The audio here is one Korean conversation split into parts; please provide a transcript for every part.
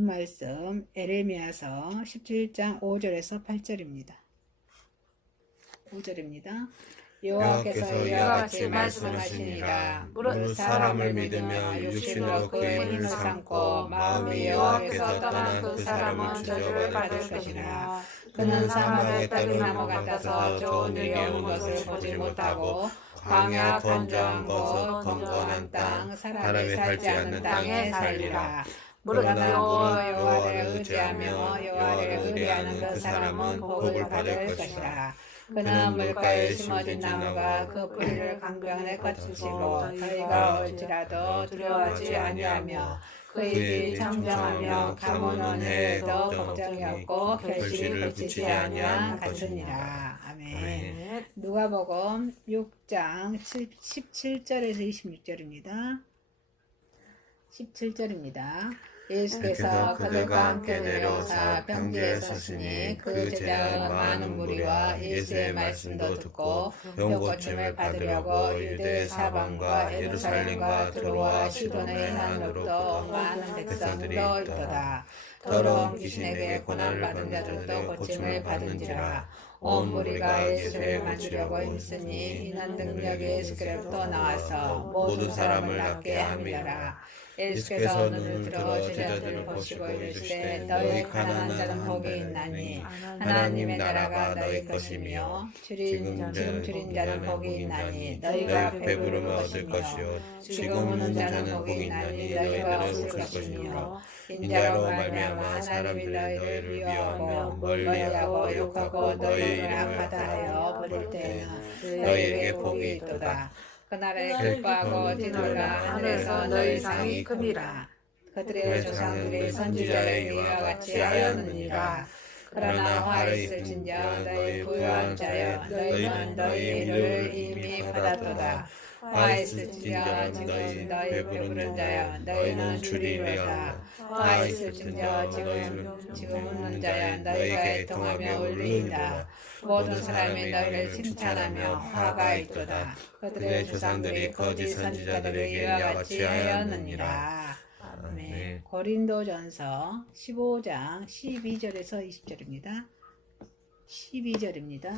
말씀 에레미야서 17장 5절에서 8절입니다. 5절입니다. 여호와께서 이와 같이 말씀하시니라. 무릇 사람을 믿으며 육신으로 그의 힘을 삼고 마음이 여호와께서 떠난 그 사람은 저주를 받을 것이나 그는 사막의 떨기나무 같아서 좋은 일이 온 것을 보지 못하고 광야 건조한 곳 건건한 땅 사람이 살지 않는 땅에 살리라. 무릇 여호와를 의지하며 여호와를 의뢰하는 그 사람은 복을 받을 것이라. 그는 물가에 심어진 나무가 그 뿌리를 강변에 거치시고 더위가 올지라도 두려워하지 아니하며 그 잎이 청정하며 가무는 해에도 걱정이 없고 결실을 붙이지 아니한 같으니라. 아멘. 누가복음 6장 17절에서 26절입니다. 17절입니다. 예수께서 그들과 함께 내려오사 평지에 서시니 그 제자가 많은 무리와 예수의 말씀도 듣고 병고침을 받으려고 유대 사방과 예루살렘과 두로와 시돈의 산으로부터 많은 백성도 있도다. 더러운 귀신에게 고난을 받은 자들도 고침을 받은지라. 온 무리가 예수를 만지려고 힘쓰니 이는 능력이 예수께로부터 나와서 모든 사람을 낫게 함이라. 예수께서 눈을 들어 제자들을 보시고 이르시되 너희 가난한 자는 복이 있나니 하나님의 나라가 너희 것이며 지금 줄인 자는 복이 있나니 너희가 배부름을 얻을 것이요 지금 우는 자는 복이 있나니 너희가 웃을 것이며 인자로 말미암아 사람들이 너희를 미워하며 멀리하고 욕하고 너희를 악하다하여 부를 때에는 너희에게 복이 있도다. 그날에 기뻐하고 뛰놀라. 하늘에서 너희 상이 큼이라. 그들의 조상들이 선지자의 이와 같이 하였느니라. 그러나 화를 있을진저 너희 부유한 자여 너희는 너희 일을 이미 받았도다. 화 있을진저 지금 너희 배부른 자여 너희는 줄이리로다. 화 있을진저 지금 웃는 자여 너희가 애통하며 울리이다. 모든 사람이 너희를 칭찬하며 화가 있도다. 그들의 조상들이 거짓 선지자들에게 이와 같이 하였느니라. 아멘. 고린도전서 15장 12절에서 20절입니다. 12절입니다.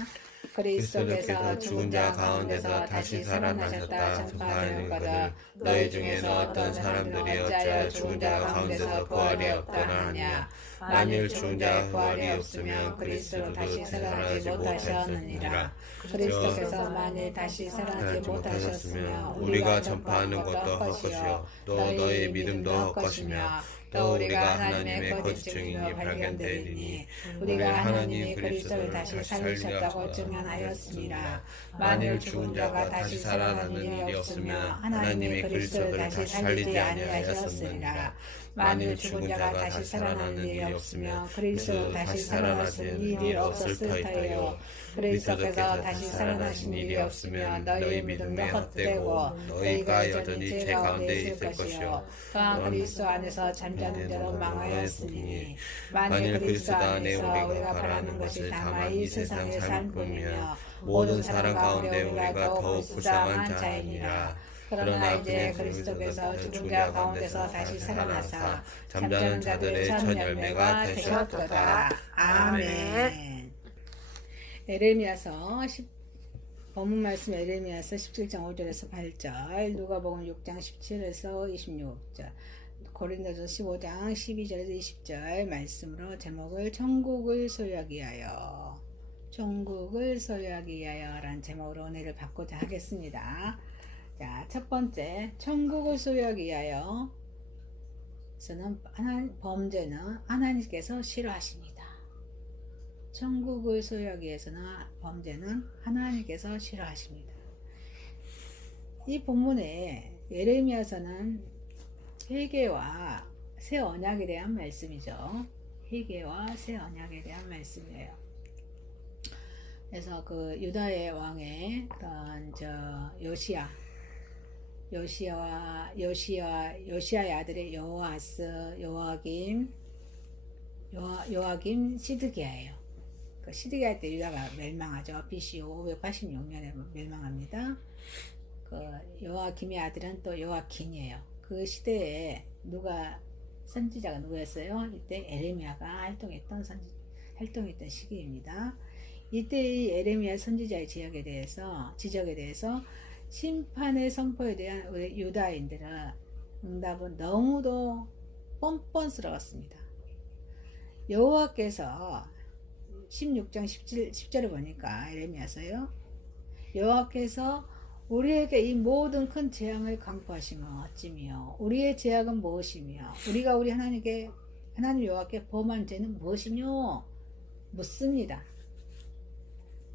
그리스도께서 죽은 자 가운데서 다시 살아나셨다 전파하는 것을 너희 중에서 어떤 사람들이 어찌하여 죽은 자 가운데서 부활이 없다나 하냐. 만일 죽은 자 부활이 없으면 그리스도도 다시 살아나지 못하셨느니라. 그리스도께서 만일 다시 살아나지 못하셨으면 우리가 전파하는 것도 헛것이요 또 너희 믿음도 헛것이며 또 우리가 하나님의 거짓 증인이 발견되리니 우리가 하나님이 그리스도를 다시 살리셨다고 증언하였습니다. 만일 죽은 자가 다시 살아나는 일이 없으면 하나님이 그리스도를 다시 살리지 아니하셨으리라. 만일 죽은 자가 다시 살아나는 일이 없으면 그리스도를 다시 살아나신 일이 없었을 터이요. 그리스도께서 다시 살아나신 일이 없으면 너희 믿음도 헛되고 너희가 여전히 죄 가운데 있을 것이요 또한 그리스도 안에서 잠자는 자로 망하였으니 만일 그리스도 안에서 우리가 바라는 것이 다만 이 세상의 삶뿐이며 모든 사람 가운데 우리가 더욱 불쌍한 자이니라. 그러나 이제 그리스도께서 죽은 자 가운데서 다시 살아나사 잠자는 자들의 첫 열매가 되셨도다. 아멘. 에레미야서 본문 말씀 에레미야서 17장 5절에서 8절, 누가복음 6장 17에서 26절, 고린도전서 15장 12절에서 20절 말씀으로 제목을 천국을 소유하기 위하여, 천국을 소유하기 위하여 라는 제목으로 은혜를 받고자 하겠습니다. 자, 첫 번째, 천국을 소유하기 위하여 범죄는 하나님께서 싫어하십니다. 천국을 소유하기 위해서는 범죄는 하나님께서 싫어하십니다. 이 본문에 예레미야서는 회개와 새 언약에 대한 말씀이죠. 회개와 새 언약에 대한 말씀이에요. 그래서 그 유다의 왕의 어떤 요시야의 아들의 여호아스, 요아김, 시드기야예요. 그 시드기야 때 유다가 멸망하죠. BC 586년에 멸망합니다. 그 요아김의 아들은 또 요아긴이에요. 그 시대에 누가 선지자가 누구였어요? 이때 에레미야가 활동했던 시기입니다. 이때 이 에레미야 선지자의 지적에 대해서 심판의 선포에 대한 우리 유다인들은 응답은 너무도 뻔뻔스러웠습니다. 여호와께서 16장 10절을 보니까 에레미야서요. 여호와께서 우리에게 이 모든 큰 재앙을 강포하시면 어찌며 우리의 죄악은 무엇이며 우리가 우리 하나님 여호와께 범한 죄는 무엇이며 묻습니다.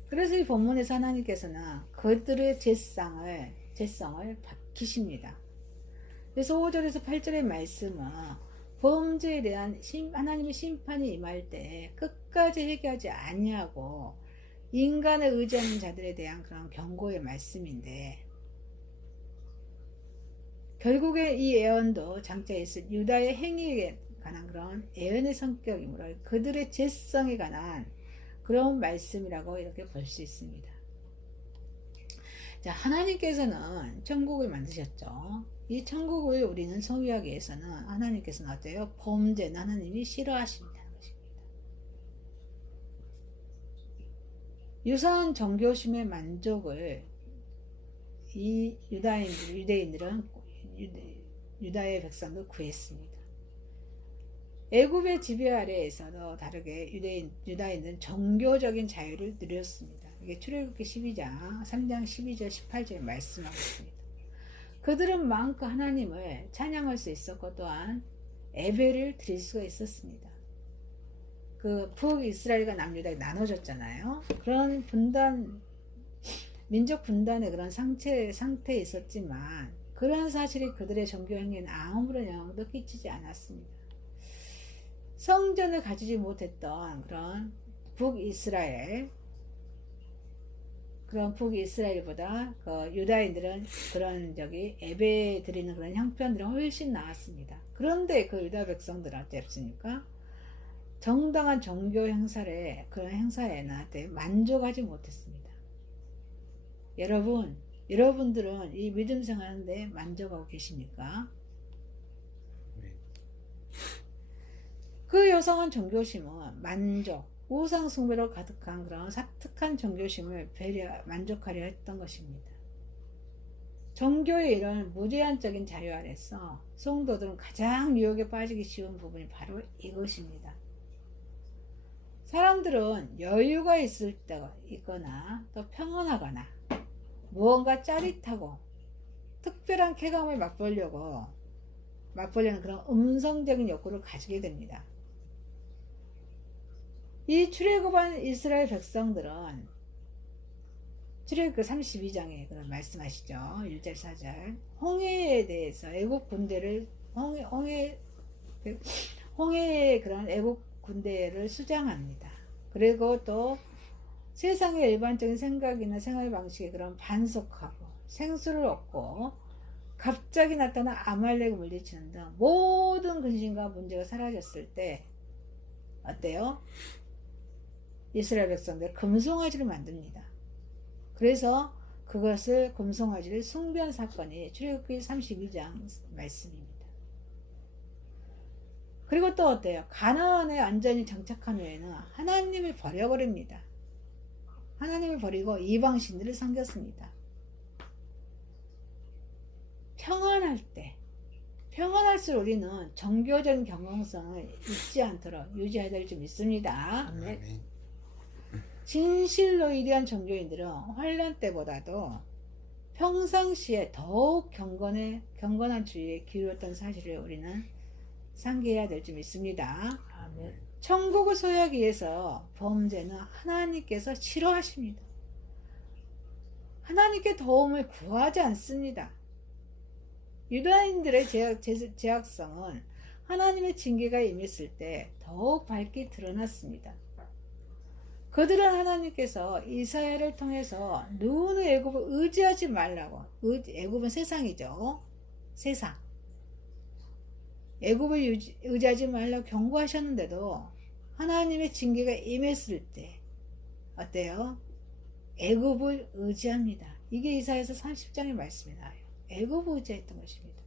그래서 이 본문에서 하나님께서는 그들의 죄성을 밝히십니다. 그래서 5절에서 8절의 말씀은 범죄에 대한 하나님의 심판이 임할 때 끝까지 회개하지 아니하고 인간을 의지하는 자들에 대한 그런 경고의 말씀인데, 결국에 이 예언도 장자에 있을 유다의 행위에 관한 그런 예언의 성격이므로 그들의 죄성에 관한 그런 말씀이라고 이렇게 볼 수 있습니다. 자, 하나님께서는 천국을 만드셨죠. 이 천국을 우리는 소유하기 위해서는 하나님께서는 어때요? 범죄는 하나님이 싫어하신다는 것입니다. 유사한 정교심의 만족을 이 유대인들은 유다의 백성도 구했습니다. 애굽의 지배 아래에서도 다르게 유다인들은 정교적인 자유를 누렸습니다. 이게 출애굽기 12장 3장 12절 18절에 말씀하고 있습니다. 그들은 마음껏 하나님을 찬양할 수 있었고 또한 예배를 드릴 수가 있었습니다. 그 북이스라엘과 남유다에 나눠졌잖아요. 그런 민족 분단의 그런 상태에 있었지만 그러한 사실이 그들의 종교 행위에는 아무런 영향도 끼치지 않았습니다. 성전을 가지지 못했던 그런 북이스라엘보다 그 유다인들은 그런 예배 드리는 그런 형편들은 훨씬 나았습니다. 그런데 그 유다 백성들은 어땠습니까? 정당한 종교 그런 행사에 나한테 만족하지 못했습니다. 여러분들은 이 믿음 생활하는데 만족하고 계십니까? 그 여성한 종교심은 우상 숭배로 가득한 그런 사특한 종교심을 만족하려 했던 것입니다. 종교의 이런 무제한적인 자유 아래서 성도들은 가장 유혹에 빠지기 쉬운 부분이 바로 이것입니다. 사람들은 여유가 있을 때가 있거나 또 평온하거나 무언가 짜릿하고 특별한 쾌감을 맛보려는 그런 음성적인 욕구를 가지게 됩니다. 이 출애굽한 이스라엘 백성들은 출애굽 32장에 그런 말씀하시죠. 1절 4절 홍해에 대해서 애국 군대를 홍해의 그런 애국 군대를 수장합니다. 그리고 또 세상의 일반적인 생각이나 생활 방식에 그런 반속하고 생수를 얻고 갑자기 나타난 아말렉을 물리치는 등 모든 근심과 문제가 사라졌을 때 어때요? 이스라엘 백성들 금송아지를 만듭니다. 그래서 그것을 금송아지를 숭배한 사건이 출애굽기 32장 말씀입니다. 그리고 또 어때요? 가나안에 완전히 정착한 후에는 하나님을 버려버립니다. 하나님을 버리고 이방신들을 섬겼습니다. 평안할수록 우리는 종교적인 경건성을 잊지 않도록 유지해야 될 줄 믿습니다. 아멘. 진실로 위대한 종교인들은 환난 때보다도 평상시에 더욱 경건한 주의에 기울였던 사실을 우리는 상기해야 될 줄 믿습니다. 아멘. 천국을 소유하기 위해서 범죄는 하나님께서 싫어하십니다. 하나님께 도움을 구하지 않습니다. 유다인들의 죄악성은 하나님의 징계가 임했을 때 더욱 밝게 드러났습니다. 그들은 하나님께서 이사야를 통해서 누구는 애굽을 의지하지 말라고, 애굽은 세상이죠. 세상. 애굽을 의지하지 말라고 경고하셨는데도 하나님의 징계가 임했을 때 어때요? 애굽을 의지합니다. 이게 이사야서 30장의 말씀이 나와요. 애굽을 의지했던 것입니다.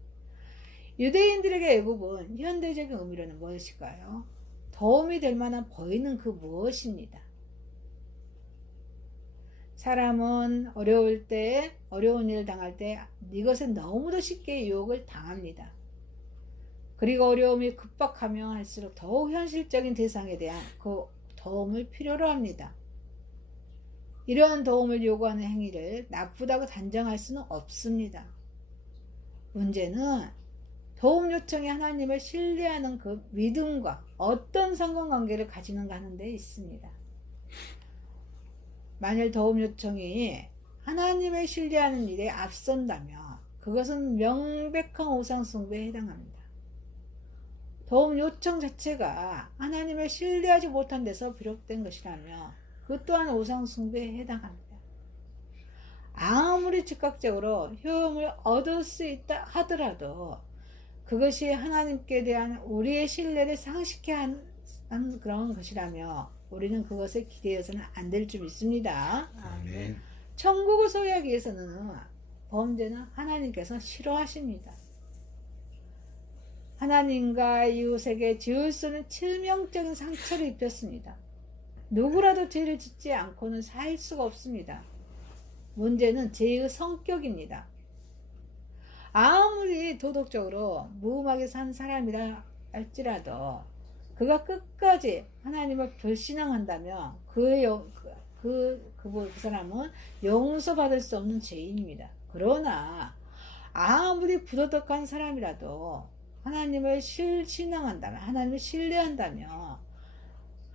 유대인들에게 애굽은 현대적인 의미로는 무엇일까요? 도움이 될 만한 보이는 그 무엇입니다. 사람은 어려울 때, 어려운 일을 당할 때 이것에 너무도 쉽게 유혹을 당합니다. 그리고 어려움이 급박하면 할수록 더욱 현실적인 대상에 대한 그 도움을 필요로 합니다. 이러한 도움을 요구하는 행위를 나쁘다고 단정할 수는 없습니다. 문제는 도움 요청이 하나님을 신뢰하는 그 믿음과 어떤 상관관계를 가지는가 하는 데 있습니다. 만일 도움 요청이 하나님을 신뢰하는 일에 앞선다면 그것은 명백한 우상숭배에 해당합니다. 도움 요청 자체가 하나님을 신뢰하지 못한 데서 비롯된 것이라면 그 또한 우상숭배에 해당합니다. 아무리 즉각적으로 효용을 얻을 수 있다 하더라도 그것이 하나님께 대한 우리의 신뢰를 상실케 하는 그런 것이라며 우리는 그것에 기대해서는 안 될 줄 믿습니다. 아멘. 천국을 소유하기 위해서는 범죄는 하나님께서 싫어하십니다. 하나님과 이웃에게 지을 수 없는 치명적인 상처를 입혔습니다. 누구라도 죄를 짓지 않고는 살 수가 없습니다. 문제는 죄의 성격입니다. 아무리 도덕적으로 무음하게 산 사람이라 할지라도 그가 끝까지 하나님을 불신앙한다면 그 사람은 용서받을 수 없는 죄인입니다. 그러나 아무리 부도덕한 사람이라도 하나님을 신앙한다면, 하나님을 신뢰한다면,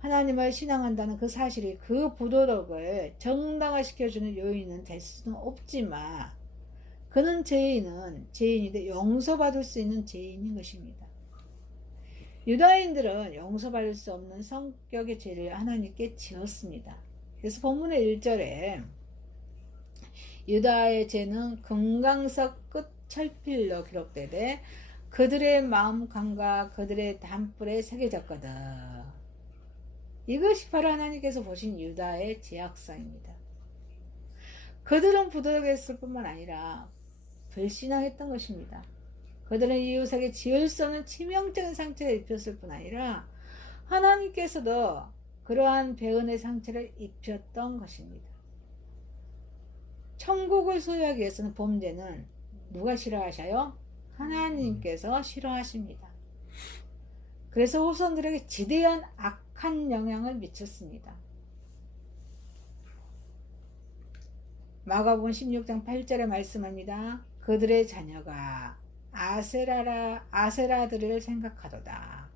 하나님을 신앙한다는 그 사실이 그 부도덕을 정당화시켜주는 요인은 될 수는 없지만 그는 죄인인데 용서받을 수 있는 죄인인 것입니다. 유다인들은 용서받을 수 없는 성격의 죄를 하나님께 지었습니다. 그래서 본문의 1절에 유다의 죄는 금강석 끝 철필로 기록되되 그들의 마음 감각 그들의 담불에 새겨졌거든. 이것이 바로 하나님께서 보신 유다의 죄악사입니다. 그들은 부도덕했을 뿐만 아니라 불신앙했던 것입니다. 그들은 이웃에게 지을 수 없는 치명적인 상처를 입혔을 뿐 아니라 하나님께서도 그러한 배은의 상처를 입혔던 것입니다. 천국을 소유하기 위해서는 범죄는 누가 싫어하셔요? 하나님께서 싫어하십니다. 그래서 후손들에게 지대한 악한 영향을 미쳤습니다. 마가복음 16장 8절에 말씀합니다. 그들의 자녀가 아세라들을 생각하도다.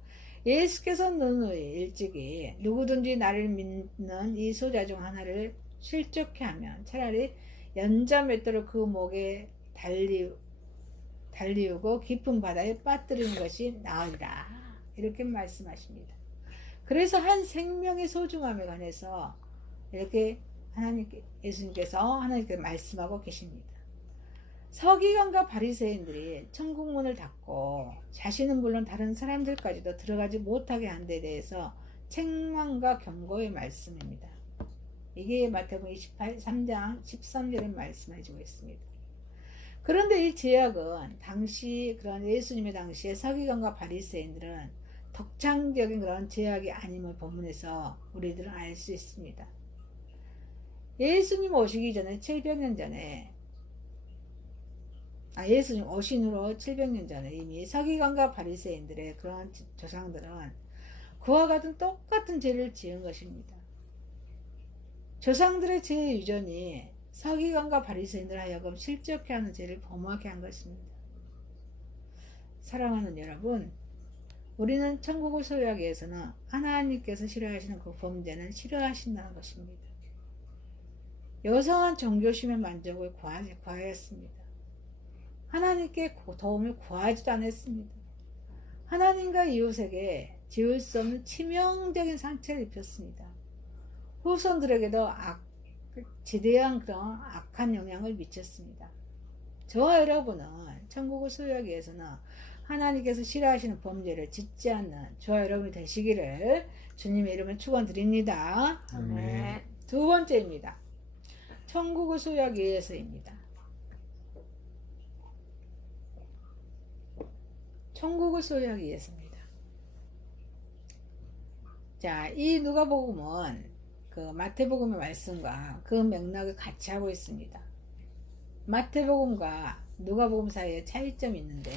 예수께서 너희 일찍이 누구든지 나를 믿는 이 소자 중 하나를 실족케 하면 차라리 연자 맷돌을 그 목에 달리우고 깊은 바다에 빠뜨리는 것이 나으리라. 이렇게 말씀하십니다. 그래서 한 생명의 소중함에 관해서 이렇게 예수님께서 하나님께 말씀하고 계십니다. 서기관과 바리새인들이 천국 문을 닫고 자신은 물론 다른 사람들까지도 들어가지 못하게 한 데 대해서 책망과 경고의 말씀입니다. 이게 마태복음 23장 13절에 말씀해주고 있습니다. 그런데 이 제약은 그런 예수님의 당시에 서기관과 바리새인들은 독창적인 그런 제약이 아님을 본문에서 우리들은 알 수 있습니다. 예수님 오시기 전에 700년 전에 예수님 오신 후로 700년 전에 이미 서기관과 바리새인들의 그런 조상들은 그와 같은 똑같은 죄를 지은 것입니다. 조상들의 죄의 유전이 서기관과 바리새인들 하여금 실족케 하는 죄를 범하게 한 것입니다. 사랑하는 여러분, 우리는 천국을 소유하기 위해서는 하나님께서 싫어하시는 그 범죄는 싫어하신다는 것입니다. 여성한 종교심의 만족을 구하였습니다. 하나님께 도움을 구하지도 않았습니다. 하나님과 이웃에게 지을 수 없는 치명적인 상처를 입혔습니다. 후손들에게도 지대한 그런 악한 영향을 미쳤습니다. 저와 여러분은 천국을 소유하기 위해서는 하나님께서 싫어하시는 범죄를 짓지 않는 저와 여러분이 되시기를 주님의 이름으로 축원드립니다. 아멘. 두 번째입니다. 천국을 소유하기 위해서입니다. 천국을 소유하기 위해서입니다. 자, 이 누가복음은 그 마태복음의 말씀과 그 맥락을 같이 하고 있습니다. 마태복음과 누가복음 사이에 차이점이 있는데,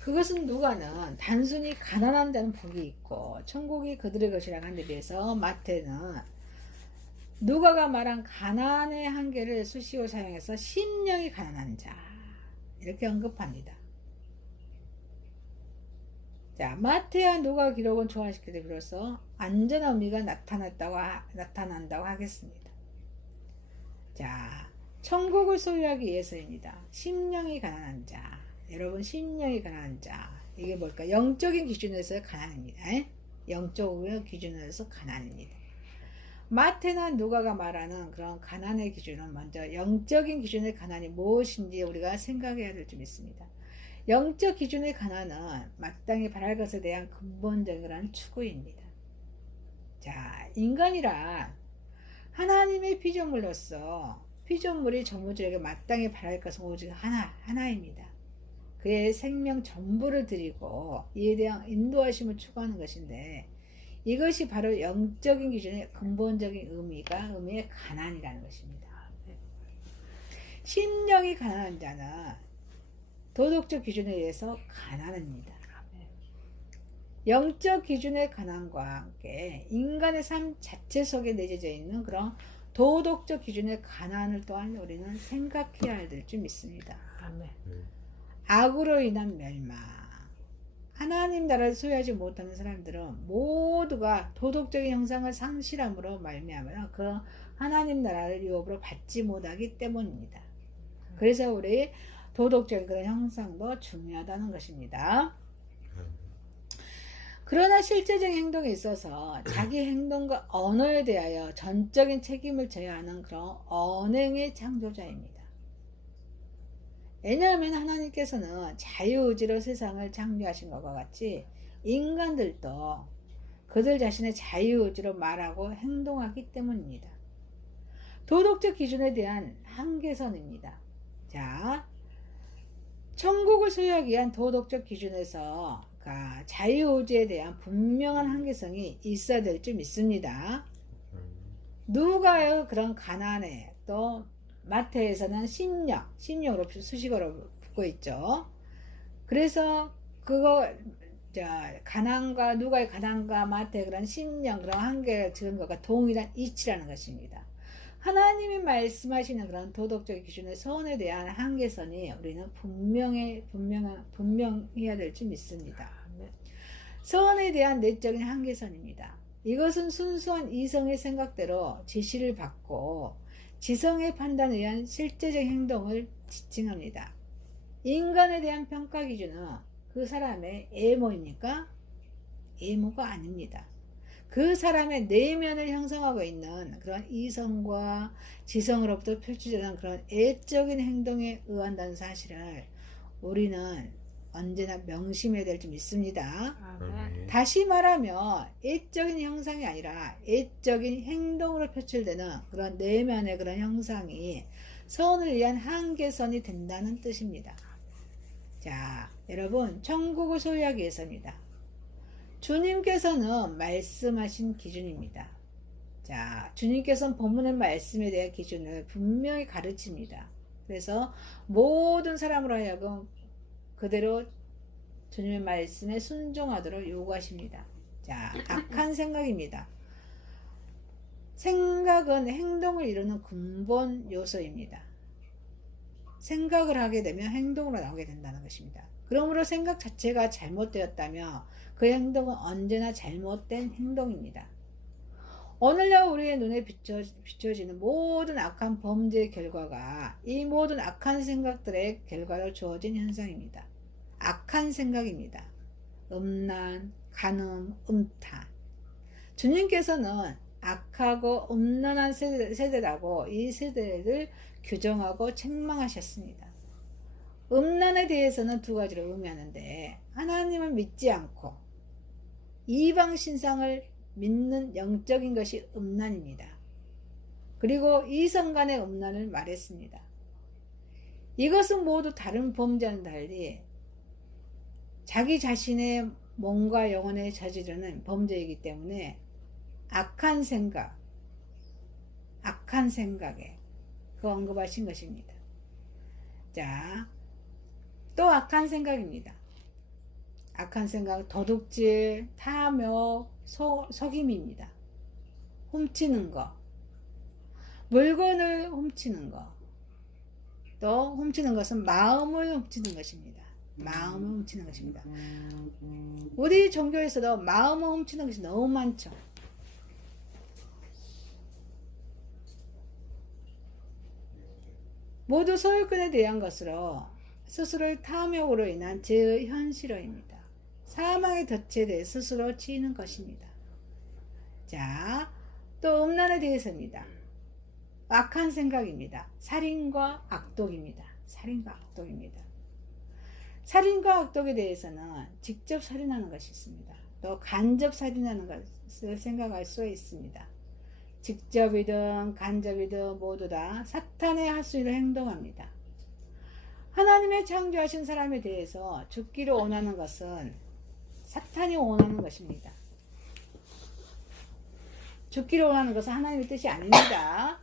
그것은 누가는 단순히 가난한 자는 복이 있고 천국이 그들의 것이라고 하는 데 비해서 마태는 누가가 말한 가난의 한계를 수식어 사용해서 심령이 가난한 자 이렇게 언급합니다. 자, 마태와 누가 기록은 조화시키되 비로소 안전한 의미가 나타난다고 하겠습니다. 자, 천국을 소유하기 위해서입니다. 심령이 가난한 자. 여러분, 심령이 가난한 자. 이게 뭘까? 영적인 기준에서의 가난입니다. 영적인 기준에서 가난입니다. 마태나 누가가 말하는 그런 가난의 기준은 먼저 영적인 기준의 가난이 무엇인지 우리가 생각해야 될 점 있습니다. 영적 기준의 가난은 마땅히 바랄 것에 대한 근본적인 그런 추구입니다. 자, 인간이란 하나님의 피조물로서 피조물이 조물주에게 마땅히 바랄 것은 오직 하나입니다. 그의 생명 전부를 드리고 이에 대한 인도하심을 추구하는 것인데, 이것이 바로 영적인 기준의 근본적인 의미의 가난이라는 것입니다. 심령이 가난한 자는 도덕적 기준에 의해서 가난합니다. 영적 기준의 가난과 함께 인간의 삶 자체 속에 내재져 있는 그런 도덕적 기준의 가난을 또한 우리는 생각해야 될 줄 믿습니다. 악으로 인한 멸망, 하나님 나라를 소유하지 못하는 사람들은 모두가 도덕적인 형상을 상실함으로 말미암아 그 하나님 나라를 유업으로 받지 못하기 때문입니다. 그래서 우리 도덕적인 그런 형상도 중요하다는 것입니다. 그러나 실제적인 행동에 있어서 자기 행동과 언어에 대하여 전적인 책임을 져야 하는 그런 언행의 창조자입니다. 왜냐하면 하나님께서는 자유의지로 세상을 창조하신 것과 같이 인간들도 그들 자신의 자유의지로 말하고 행동하기 때문입니다. 도덕적 기준에 대한 한계선입니다. 자, 천국을 소유하기 위한 도덕적 기준에서 자유의지에 대한 분명한 한계성이 있어야 될 줄 믿습니다. 누가의 그런 가난에, 또 마태에서는 심령으로 수식어로 붙고 있죠. 그래서 가난과 누가의 가난과 마태의 그런 심령, 그런 한계를 지은 것과 동일한 이치라는 것입니다. 하나님이 말씀하시는 그런 도덕적 기준의 선에 대한 한계선이 우리는 분명해야 될 줄 믿습니다. 선에 대한 내적인 한계선입니다. 이것은 순수한 이성의 생각대로 지시를 받고 지성의 판단에 의한 실제적 행동을 지칭합니다. 인간에 대한 평가 기준은 그 사람의 애모입니까? 애모가 아닙니다. 그 사람의 내면을 형성하고 있는 그런 이성과 지성으로부터 표출되는 그런 애적인 행동에 의한다는 사실을 우리는 언제나 명심해야 될 줄 믿습니다. 다시 말하면 애적인 형상이 아니라 애적인 행동으로 표출되는 그런 내면의 그런 형상이 선을 위한 한계선이 된다는 뜻입니다. 자, 여러분, 천국을 소유하기 위해서입니다. 주님께서는 말씀하신 기준입니다. 자, 주님께서는 본문의 말씀에 대한 기준을 분명히 가르칩니다. 그래서 모든 사람으로 하여금 그대로 주님의 말씀에 순종하도록 요구하십니다. 자, 악한 생각입니다. 생각은 행동을 이루는 근본 요소입니다. 생각을 하게 되면 행동으로 나오게 된다는 것입니다. 그러므로 생각 자체가 잘못되었다며 그 행동은 언제나 잘못된 행동입니다. 오늘날 우리의 눈에 비춰지는 모든 악한 범죄의 결과가 이 모든 악한 생각들의 결과로 주어진 현상입니다. 악한 생각입니다. 음란, 간음, 음탄. 주님께서는 악하고 음란한 세대라고 이 세대를 규정하고 책망하셨습니다. 음란에 대해서는 두 가지로 의미하는데, 하나님을 믿지 않고 이방 신상을 믿는 영적인 것이 음란입니다. 그리고 이성 간의 음란을 말했습니다. 이것은 모두 다른 범죄와는 달리 자기 자신의 몸과 영혼에 저지르는 범죄이기 때문에 악한 생각에 그 언급하신 것입니다. 자, 또 악한 생각입니다. 악한 생각, 도둑질, 탐욕, 속임입니다. 훔치는 거, 물건을 훔치는 거, 또 훔치는 것은 마음을 훔치는 것입니다. 마음을 훔치는 것입니다. 우리 종교에서도 마음을 훔치는 것이 너무 많죠. 모두 소유권에 대한 것으로 스스로의 탐욕으로 인한 죄의 현실화입니다. 사망의 덫에 대해 스스로 치이는 것입니다. 자, 또 음란에 대해서입니다. 악한 생각입니다. 살인과 악독입니다. 살인과 악독입니다. 살인과 악독에 대해서는 직접 살인하는 것이 있습니다. 또 간접 살인하는 것을 생각할 수 있습니다. 직접이든 간접이든 모두 다 사탄의 하수인으로 행동합니다. 하나님의 창조하신 사람에 대해서 죽기를 원하는 것은 사탄이 원하는 것입니다. 죽기를 원하는 것은 하나님의 뜻이 아닙니다.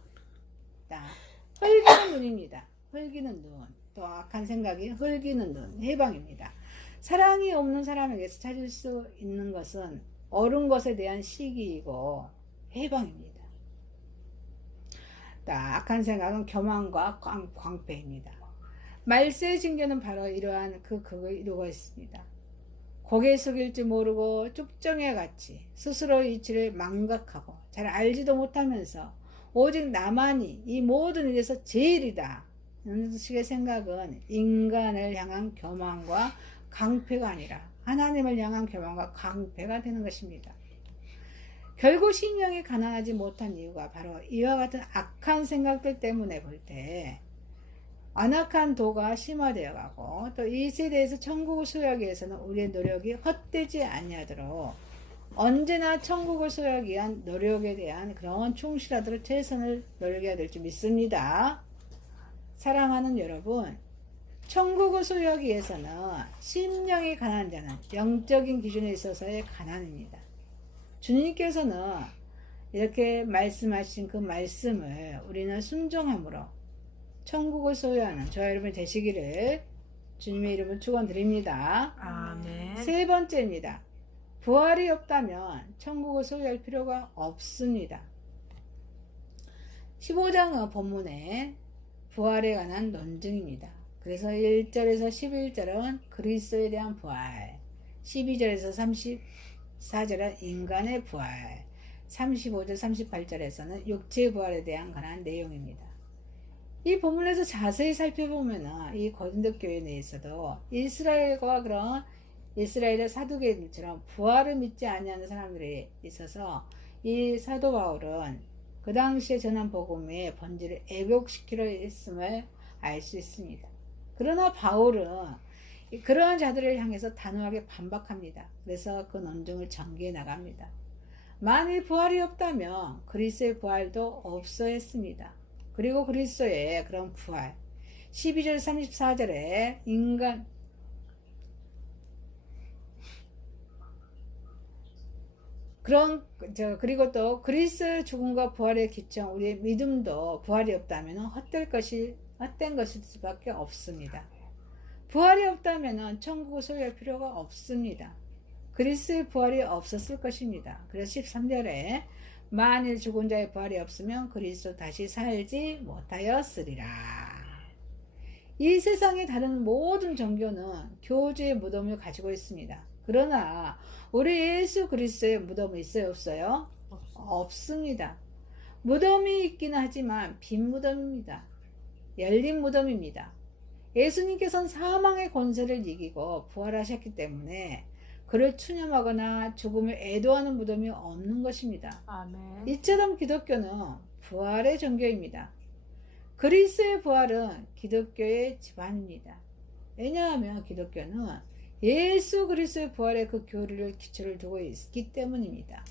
흘기는 눈입니다. 흘기는 눈. 또 악한 생각이 흘기는 눈. 해방입니다. 사랑이 없는 사람에게서 찾을 수 있는 것은 옳은 것에 대한 시기이고 해방입니다. 악한 생각은 교만과 광패입니다. 말세의 징조는 바로 이러한 극을 이루고 있습니다. 고개 숙일 줄 모르고 쭉정이와 같이 스스로 이치를 망각하고 잘 알지도 못하면서 오직 나만이 이 모든 일에서 제일이다. 이런 식의 생각은 인간을 향한 교만과 강패가 아니라 하나님을 향한 교만과 강패가 되는 것입니다. 결국 심령이 가난하지 못한 이유가 바로 이와 같은 악한 생각들 때문에 볼 때 안악한 도가 심화되어 가고 또 이 세대에서 천국을 소유하기 위해서는 우리의 노력이 헛되지 아니하도록 언제나 천국을 소유하기 위한 노력에 대한 그런 충실하도록 최선을 노력해야 될 줄 믿습니다. 사랑하는 여러분, 천국을 소유하기 위해서는 심령이 가난한 자는 영적인 기준에 있어서의 가난입니다. 주님께서는 이렇게 말씀하신 그 말씀을 우리는 순종함으로 천국을 소유하는 저와 여러분이 되시기를 주님의 이름으로 축원드립니다. 아멘. 세 번째입니다. 부활이 없다면 천국을 소유할 필요가 없습니다. 15장 본문에 부활에 관한 논증입니다. 그래서 1절에서 11절은 그리스도에 대한 부활, 12절에서 34절은 인간의 부활, 35절 38절에서는 육체의 부활에 대한 관한 내용입니다. 이 본문에서 자세히 살펴보면 이 고린도 교회 내에서도 이스라엘과 그런 이스라엘의 사두개인들처럼 부활을 믿지 아니하는 사람들이 있어서 이 사도 바울은 그 당시에 전한 복음의 본질을 애곡시키려 했음을 알 수 있습니다. 그러나 바울은 그러한 자들을 향해서 단호하게 반박합니다. 그래서 그 논증을 전개해 나갑니다. 만일 부활이 없다면 그리스도의 부활도 없어 했습니다. 그리고 그리스도의 그런 부활 12절 34절에 인간 그리고 또 그리스도의 죽음과 부활의 기청 우리의 믿음도 부활이 없다면 헛된 것일 수밖에 없습니다. 부활이 없다면 천국을 소유할 필요가 없습니다. 그리스도의 부활이 없었을 것입니다. 그래서 13절에 만일 죽은 자의 부활이 없으면 그리스도 다시 살지 못하였으리라. 이 세상의 다른 모든 종교는 교주의 무덤을 가지고 있습니다. 그러나 우리 예수 그리스도의 무덤이 있어요, 없어요? 없습니다. 무덤이 있기는 하지만 빈 무덤입니다. 열린 무덤입니다. 예수님께서는 사망의 권세를 이기고 부활하셨기 때문에 그를 추념하거나 죽음을 애도하는 무덤이 없는 것입니다. 아멘. 이처럼 기독교는 부활의 종교입니다. 그리스도의 부활은 기독교의 기반입니다. 왜냐하면 기독교는 예수 그리스도의 부활의 그 교리를 기초를 두고 있기 때문입니다.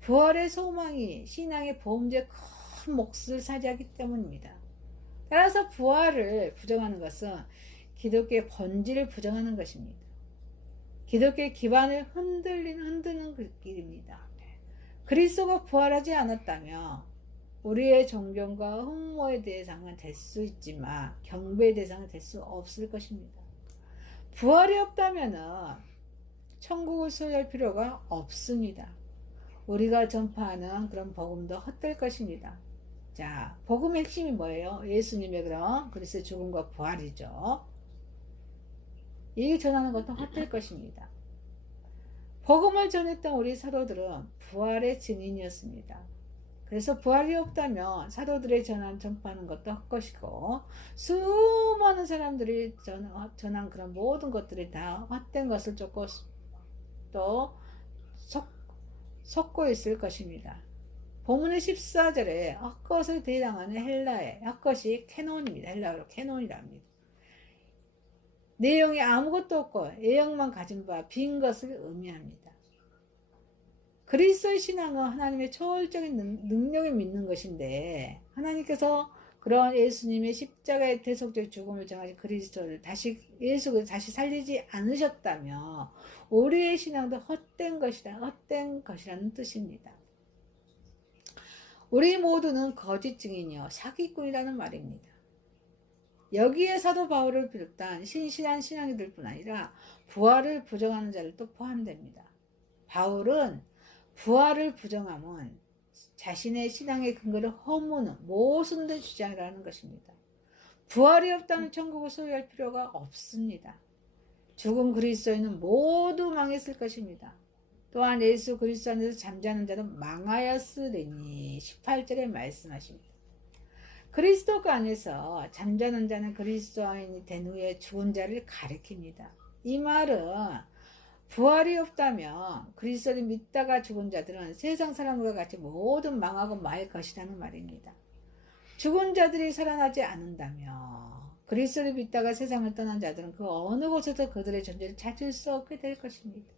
부활의 소망이 신앙의 보험제 큰 몫을 차지하기 때문입니다. 따라서 부활을 부정하는 것은 기독교의 본질을 부정하는 것입니다. 기독교의 기반을 흔드는 그 길입니다. 그리스도가 부활하지 않았다면 우리의 존경과 흠모의 대상은 될 수 있지만 경배의 대상은 될 수 없을 것입니다. 부활이 없다면 천국을 소유할 필요가 없습니다. 우리가 전파하는 그런 복음도 헛될 것입니다. 자, 복음의 핵심이 뭐예요? 예수님의 그런 그리스도의 죽음과 부활이죠. 이 전하는 것도 헛될 것입니다. 복음을 전했던 우리 사도들은 부활의 증인이었습니다. 그래서 부활이 없다면 사도들의 전파하는 것도 헛것이고 수많은 사람들이 전한 그런 모든 것들이 다 헛된 것을 쫓고 또 섞고 있을 것입니다. 본문의 14절에 헛것을 대당하는 헬라의 헛것이 캐논입니다. 헬라어로 캐논이라 합니다. 내용이 아무것도 없고 애형만 가진 바 빈 것을 의미합니다. 그리스도의 신앙은 하나님의 초월적인 능력을 믿는 것인데 하나님께서 그런 예수님의 십자가의 대속적 죽음을 정하신 그리스도를 예수를 다시 살리지 않으셨다면 우리의 신앙도 헛된 것이라는 뜻입니다. 우리 모두는 거짓 증인이요 사기꾼이라는 말입니다. 여기에 사도 바울을 비롯한 신실한 신앙이들 뿐 아니라 부활을 부정하는 자들도 포함됩니다. 바울은 부활을 부정함은 자신의 신앙의 근거를 허무는 모순된 주장이라는 것입니다. 부활이 없다면 천국을 소유할 필요가 없습니다. 죽은 그리스도인은 모두 망했을 것입니다. 또한 예수 그리스도 안에서 잠자는 자는 망하였으리니 18절에 말씀하십니다. 그리스도 안에서 잠자는 자는 그리스도인이 된 후에 죽은 자를 가리킵니다. 이 말은 부활이 없다면 그리스도를 믿다가 죽은 자들은 세상 사람과 같이 모두 망하고 말 것이라는 말입니다. 죽은 자들이 살아나지 않는다면 그리스도를 믿다가 세상을 떠난 자들은 그 어느 곳에서 그들의 존재를 찾을 수 없게 될 것입니다.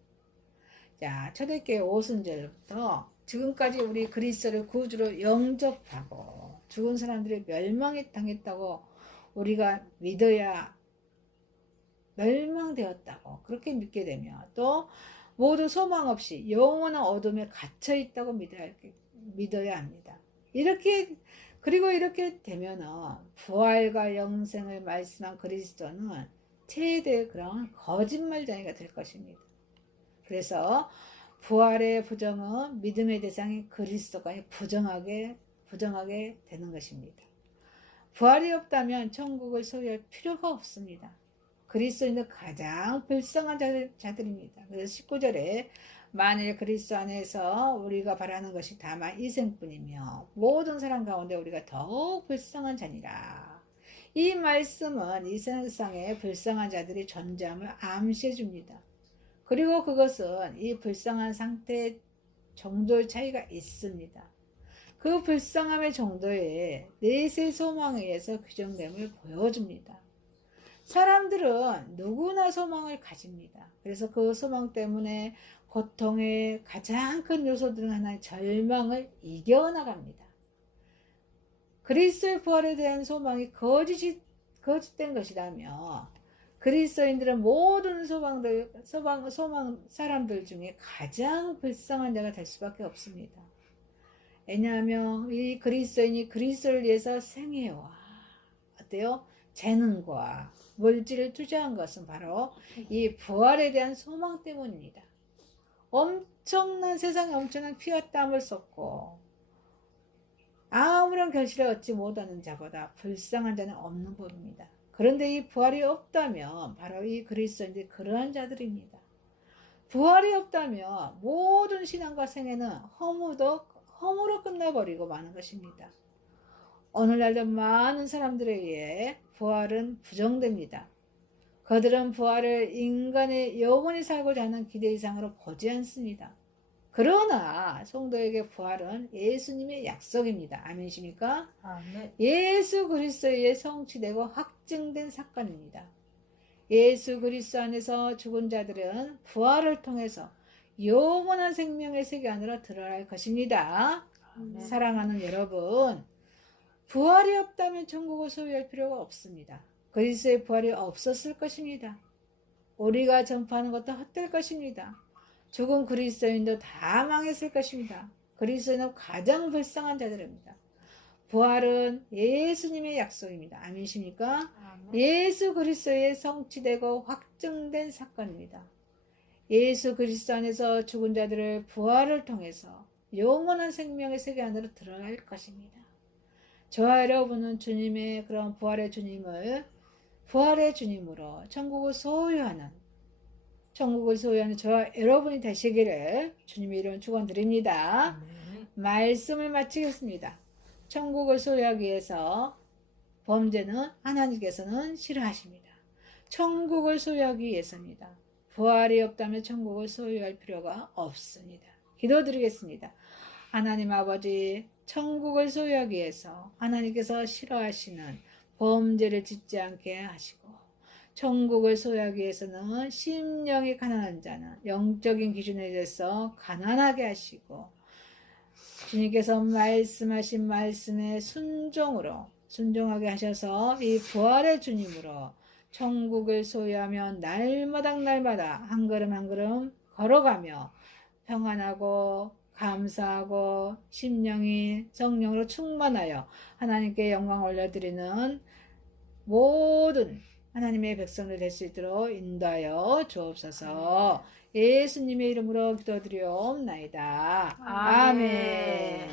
자, 초대교회 오순절부터 지금까지 우리 그리스도를 구주로 영접하고 죽은 사람들이 멸망에 당했다고 우리가 믿어야 멸망되었다고 그렇게 믿게 되면 또 모두 소망 없이 영원한 어둠에 갇혀 있다고 믿어야 합니다. 그리고 이렇게 되면 부활과 영생을 말씀한 그리스도는 최대의 그런 거짓말쟁이가 될 것입니다. 그래서 부활의 부정은 믿음의 대상인 그리스도가 부정하게 되는 것입니다. 부활이 없다면 천국을 소유할 필요가 없습니다. 그리스도인은 가장 불쌍한 자들입니다. 그래서 19절에 만일 그리스도 안에서 우리가 바라는 것이 다만 이생뿐이며 모든 사람 가운데 우리가 더욱 불쌍한 자니라. 이 말씀은 이 세상에 불쌍한 자들이 존재함을 암시해 줍니다. 그리고 그것은 이 불쌍한 상태의 정도의 차이가 있습니다. 그 불쌍함의 정도에 내세 소망에 의해서 규정됨을 보여줍니다. 사람들은 누구나 소망을 가집니다. 그래서 그 소망 때문에 고통의 가장 큰 요소들은 하나의 절망을 이겨나갑니다. 그리스도의 부활에 대한 소망이 거짓된 것이라며 그리스도인들은 모든 소망 사람들 중에 가장 불쌍한 자가 될 수밖에 없습니다. 왜냐하면 이 그리스도인이 그리스도를 위해서 생애와 재능과 물질을 투자한 것은 바로 이 부활에 대한 소망 때문입니다. 세상에 엄청난 피와 땀을 쏟고 아무런 결실을 얻지 못하는 자보다 불쌍한 자는 없는 법입니다. 그런데 이 부활이 없다면 바로 이 그리스도인들이 그러한 자들입니다. 부활이 없다면 모든 신앙과 생애는 허무로 끝나버리고 마는 것입니다. 오늘날도 많은 사람들에 의해 부활은 부정됩니다. 그들은 부활을 인간의 영원히 살고자 하는 기대 이상으로 보지 않습니다. 그러나 성도에게 부활은 예수님의 약속입니다. 아멘이십니까? 아멘. 예수 그리스도에 성취되고 확증된 사건입니다. 예수 그리스도 안에서 죽은 자들은 부활을 통해서 영원한 생명의 세계 안으로 들어갈 것입니다. 아멘. 사랑하는 여러분, 부활이 없다면 천국을 소유할 필요가 없습니다. 그리스도의 부활이 없었을 것입니다. 우리가 전파하는 것도 헛될 것입니다. 죽은 그리스도인도 다 망했을 것입니다. 그리스도인은 가장 불쌍한 자들입니다. 부활은 예수님의 약속입니다. 아멘이십니까? 예수 그리스도의 성취되고 확증된 사건입니다. 예수 그리스도 안에서 죽은 자들을 부활을 통해서 영원한 생명의 세계 안으로 들어갈 것입니다. 저와 여러분은 주님의 그런 부활의 주님으로 천국을 소유하는 저와 여러분이 되시기를 주님의 이름 축원드립니다. 말씀을 마치겠습니다. 천국을 소유하기 위해서 범죄는 하나님께서는 싫어하십니다. 천국을 소유하기 위해서입니다. 부활이 없다면 천국을 소유할 필요가 없습니다. 기도드리겠습니다. 하나님 아버지, 천국을 소유하기 위해서 하나님께서 싫어하시는 범죄를 짓지 않게 하시고, 천국을 소유하기 위해서는 심령이 가난한 자는 영적인 기준에 대해서 가난하게 하시고, 주님께서 말씀하신 말씀에 순종하게 하셔서 이 부활의 주님으로 천국을 소유하며 날마다 한 걸음 한 걸음 걸어가며 평안하고 감사하고 심령이 성령으로 충만하여 하나님께 영광 올려드리는 모든 하나님의 백성들 될 수 있도록 인도하여 주옵소서. 예수님의 이름으로 기도드리옵나이다. 아멘.